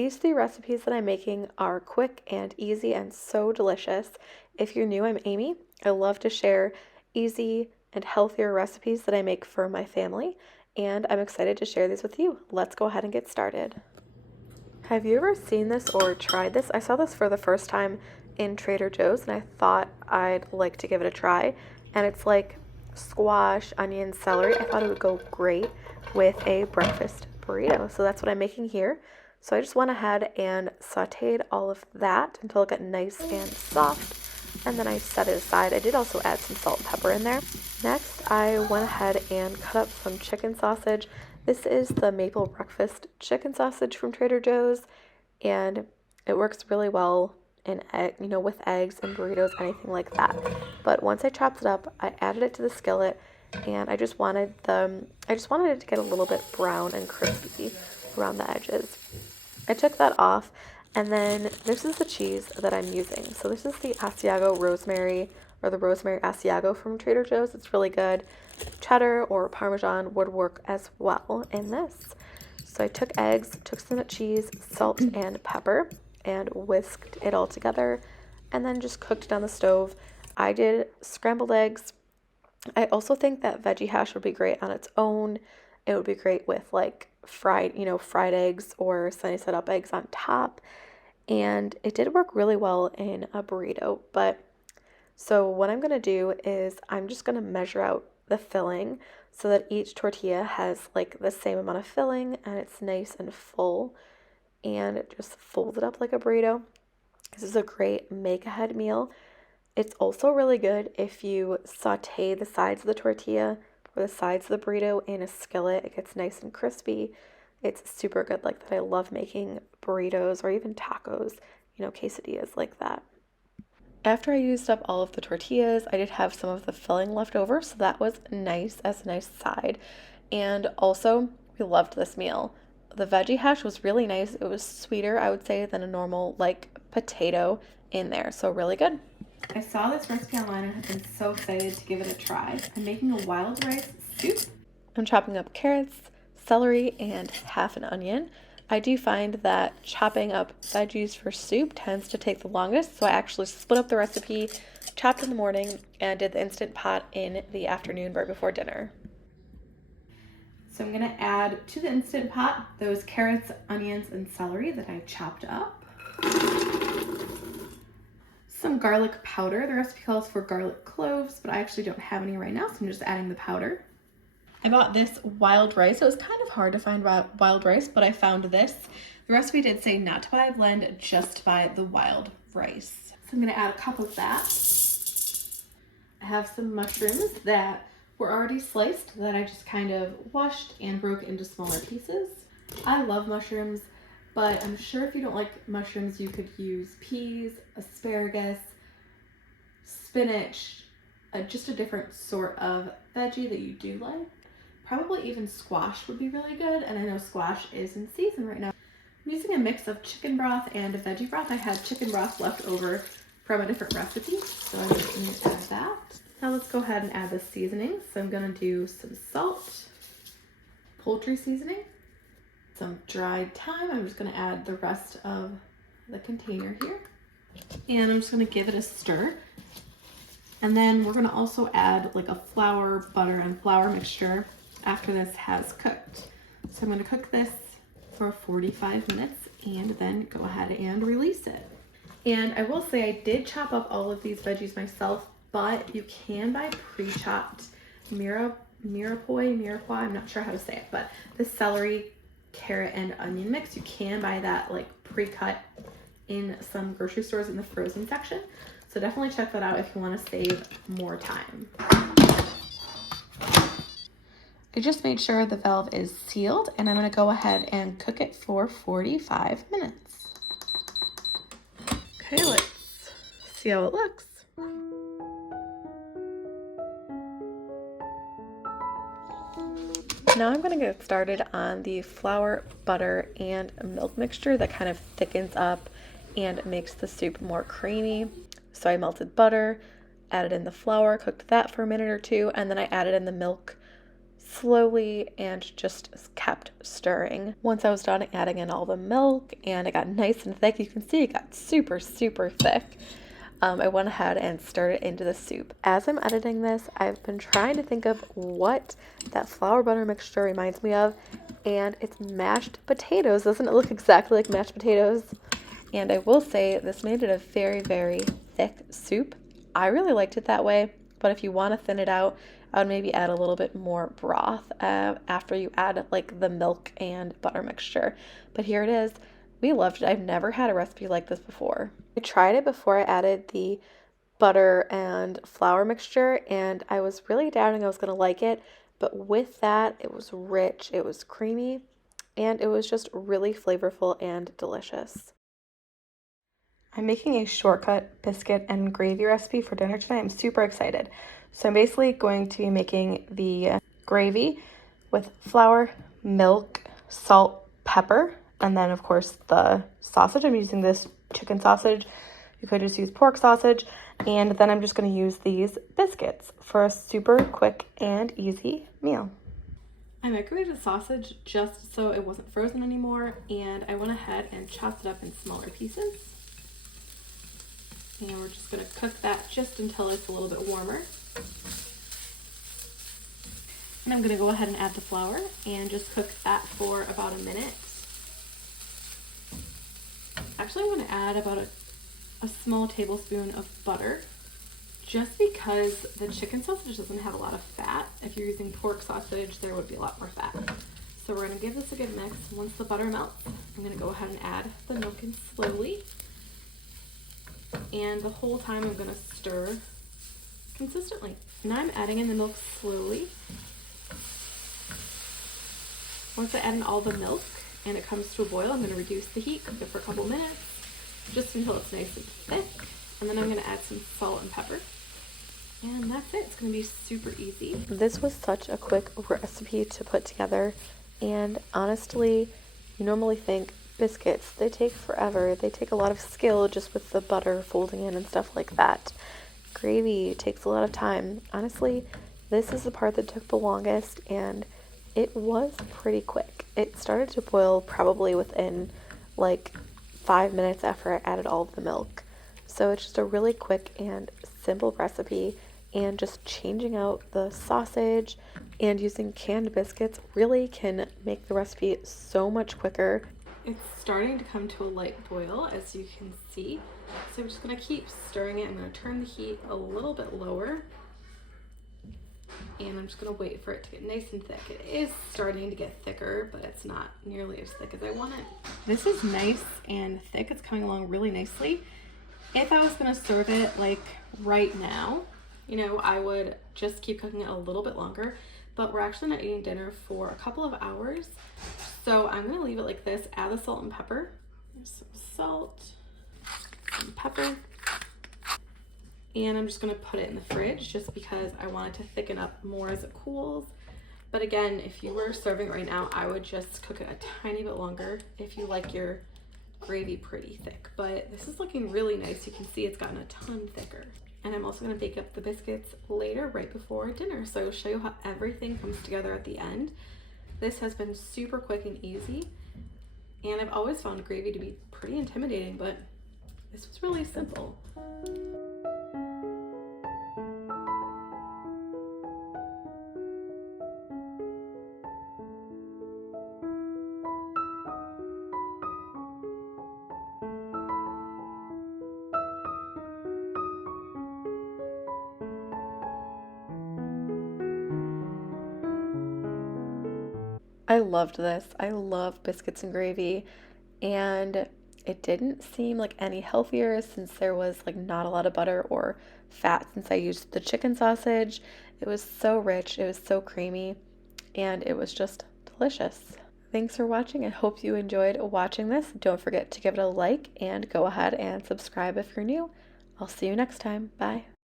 These 3 recipes that I'm making are quick and easy and so delicious. If you're new, I'm Amy. I love to share easy and healthier recipes that I make for my family, and I'm excited to share these with you. Let's go ahead and get started. Have you ever seen this or tried this? I saw this for the first time in Trader Joe's and I thought I'd like to give it a try. And it's like squash, onion, celery. I thought it would go great with a breakfast burrito. So that's what I'm making here. So I just went ahead and sauteed all of that until it got nice and soft. And then I set it aside. I did also add some salt and pepper in there. Next, I went ahead and cut up some chicken sausage. This is the maple breakfast chicken sausage from Trader Joe's, and it works really well in with eggs and burritos, anything like that. But once I chopped it up, I added it to the skillet, and I just wanted it to get a little bit brown and crispy around the edges. I took that off, and then this is the cheese that I'm using. So this is the Asiago rosemary, or the rosemary Asiago from Trader Joe's. It's really good. Cheddar or Parmesan would work as well in this. So I took eggs, took some cheese, salt, and pepper, and whisked it all together, and then just cooked it on the stove. I did scrambled eggs. I also think that veggie hash would be great on its own. It would be great with like fried eggs or sunny side up eggs on top. And it did work really well in a burrito. But so what I'm going to do is I'm just going to measure out the filling so that each tortilla has like the same amount of filling and it's nice and full, and just fold it up like a burrito. This is a great make ahead meal. It's also really good if you saute the sides of the tortilla or the sides of the burrito in a skillet. It gets nice and crispy. It's super good like that. I love making burritos or even tacos, quesadillas like that. After I used up all of the tortillas, I did have some of the filling left over, so that was nice as a nice side. And also, we loved this meal. The veggie hash was really nice. It was sweeter, I would say, than a normal like potato in there, so really good. I saw this recipe online and have been so excited to give it a try. I'm making a wild rice soup. I'm chopping up carrots, celery, and half an onion. I do find that chopping up veggies for soup tends to take the longest, so I actually split up the recipe, chopped in the morning, and did the Instant Pot in the afternoon right before dinner. So I'm going to add to the Instant Pot those carrots, onions, and celery that I chopped up. Some garlic powder. The recipe calls for garlic cloves, but I actually don't have any right now, so I'm just adding the powder. I bought this wild rice. It was kind of hard to find wild rice, but I found this. The recipe did say not to buy a blend, just to buy the wild rice. So I'm going to add a cup of that. I have some mushrooms that were already sliced that I just kind of washed and broke into smaller pieces. I love mushrooms, but I'm sure if you don't like mushrooms, you could use peas, asparagus, spinach, just a different sort of veggie that you do like. Probably even squash would be really good, and I know squash is in season right now. I'm using a mix of chicken broth and veggie broth. I had chicken broth left over from a different recipe, so I'm just going to add that. Now let's go ahead and add the seasoning. So I'm going to do some salt, poultry seasoning, some dried thyme. I'm just going to add the rest of the container here, and I'm just going to give it a stir. And then we're going to also add like a flour, butter, and flour mixture after this has cooked. So I'm going to cook this for 45 minutes and then go ahead and release it. And I will say I did chop up all of these veggies myself, but you can buy pre-chopped mirepoix, I'm not sure how to say it, but the celery, carrot, and onion mix, you can buy that like pre-cut in some grocery stores in the frozen section. So definitely check that out if you want to save more time. I just made sure the valve is sealed, and I'm going to go ahead and cook it for 45 minutes. Okay, let's see how it looks. Now I'm going to get started on the flour, butter, and milk mixture that kind of thickens up and makes the soup more creamy. So I melted butter, added in the flour, cooked that for a minute or two, and then I added in the milk slowly and just kept stirring. Once I was done adding in all the milk and it got nice and thick, you can see it got super, super thick. I went ahead and stirred it into the soup. As I'm editing this, I've been trying to think of what that flour butter mixture reminds me of, and it's mashed potatoes. Doesn't it look exactly like mashed potatoes? And I will say this made it a very, very thick soup. I really liked it that way, but if you want to thin it out, I would maybe add a little bit more broth after you add like the milk and butter mixture. But here it is. We loved it. I've never had a recipe like this before. I tried it before I added the butter and flour mixture, and I was really doubting I was going to like it, but with that, it was rich, it was creamy, and it was just really flavorful and delicious. I'm making a shortcut biscuit and gravy recipe for dinner tonight. I'm super excited. So I'm basically going to be making the gravy with flour, milk, salt, pepper, and then of course the sausage. I'm using this chicken sausage. You could just use pork sausage. And then I'm just going to use these biscuits for a super quick and easy meal. I microwaved the sausage just so it wasn't frozen anymore, and I went ahead and chopped it up in smaller pieces. And we're just going to cook that just until it's a little bit warmer. And I'm going to go ahead and add the flour and just cook that for about a minute. Actually, I'm going to add about a small tablespoon of butter, just because the chicken sausage doesn't have a lot of fat. If you're using pork sausage, there would be a lot more fat. So we're going to give this a good mix. Once the butter melts, I'm going to go ahead and add the milk in slowly. And the whole time I'm going to stir consistently. Now I'm adding in the milk slowly. Once I add in all the milk and it comes to a boil, I'm going to reduce the heat, cook it for a couple minutes, just until it's nice and thick. And then I'm going to add some salt and pepper. And that's it. It's going to be super easy. This was such a quick recipe to put together. And honestly, you normally think biscuits, they take forever. They take a lot of skill just with the butter folding in and stuff like that. Gravy takes a lot of time. Honestly, this is the part that took the longest, and it was pretty quick. It started to boil probably within like 5 minutes after I added all of the milk. So it's just a really quick and simple recipe, and just changing out the sausage and using canned biscuits really can make the recipe so much quicker. It's starting to come to a light boil, as you can see. So I'm just going to keep stirring it. I'm going to turn the heat a little bit lower. And I'm just going to wait for it to get nice and thick. It is starting to get thicker, but it's not nearly as thick as I want it. This is nice and thick. It's coming along really nicely. If I was going to serve it like right now, I would just keep cooking it a little bit longer. But we're actually not eating dinner for a couple of hours. So I'm going to leave it like this. Add the salt and pepper. There's some salt, some pepper. And I'm just going to put it in the fridge just because I want it to thicken up more as it cools. But again, if you were serving it right now, I would just cook it a tiny bit longer if you like your gravy pretty thick. But this is looking really nice. You can see it's gotten a ton thicker. And I'm also going to bake up the biscuits later, right before dinner. So I'll show you how everything comes together at the end. This has been super quick and easy. And I've always found gravy to be pretty intimidating, but this was really simple. I loved this. I love biscuits and gravy, and it didn't seem like any healthier since there was like not a lot of butter or fat since I used the chicken sausage. It was so rich, it was so creamy, and it was just delicious. Thanks for watching. I hope you enjoyed watching this. Don't forget to give it a like and go ahead and subscribe if you're new. I'll see you next time. Bye.